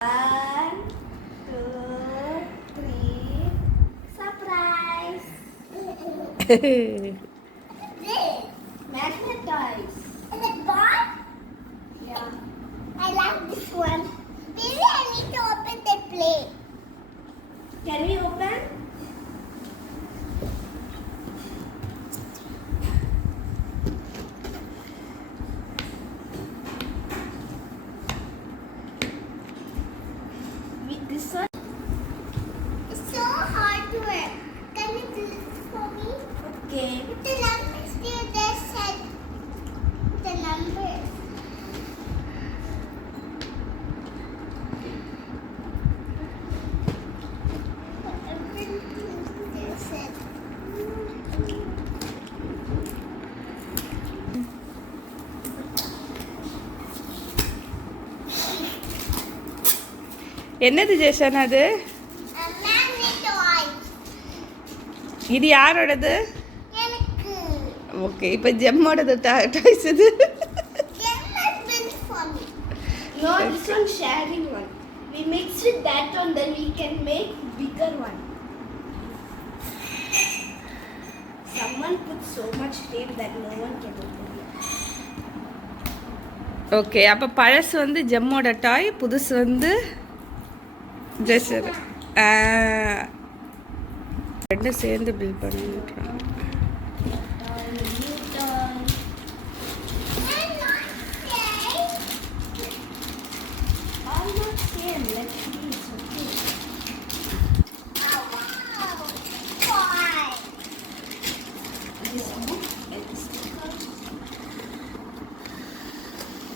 One, two, three. Surprise! This magnet toys. And the ball? Yeah. I like this one. Maybe I need to open the plate. Can we open? With this one? It's so hard to wear. Can you do it for me? Okay. Put the numbers there. They said the numbers. என்னது ஜேஷன் அது? இது யாரோடது? எனக்கு. Okay, இப்போ ஜெம்மோடது toys இது. No, this one sharing one. We mixed with that one, then we can make bigger one. Someone put so much tape that no one can open it. Okay, அப்போ பழசு வந்து ஜெம்மோட டாய், புதுசு வந்து ஜெஷர். ரெண்டும் சேர்ந்து பில் பண்ணிட்டுறாங்க.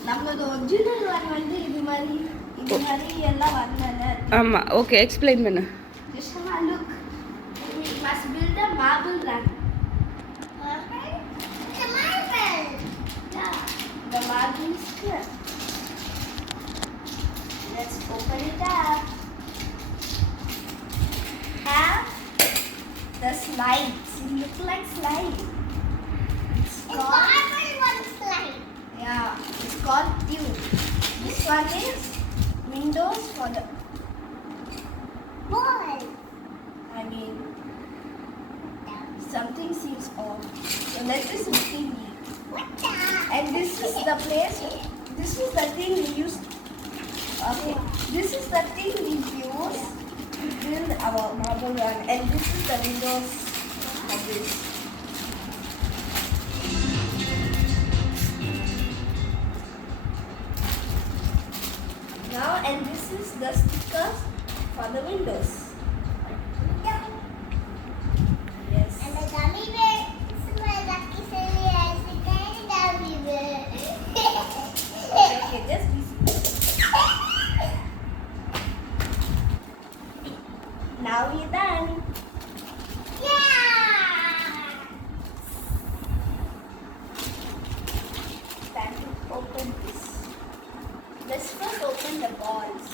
நம்மளோட ஒரிஜினல் ஒன் வந்து இது மாதிரி எல்லாம் வரல. ஆமாம், ஓகே, எக்ஸ்பிளைன் பண்ணு. Just have a look. We must build a marble run. The marble. Yeah, the marble is here. Let's open it up. Have the slides. It looks like slide. It's marble one slide. Yeah, it's called tube. This one is windows for the ball. I mean, something seems off. So let this thing be. And this is the place. This is the thing we use. Okay, this is the thing we use to build our marble run. And this is the windows of this. Now, and this is the stickers for the windows. Yes. And the gummy bear is my lucky silly as a tiny gummy bear. Okay, just be silly. Now we're done. Yeah! Time to open this. Let's first open the balls.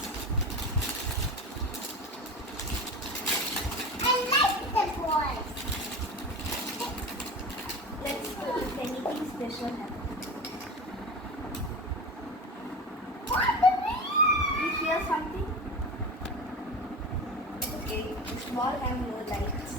I like the balls. Let's see if anything special happens. What? You hear something? Okay, this ball have no lights.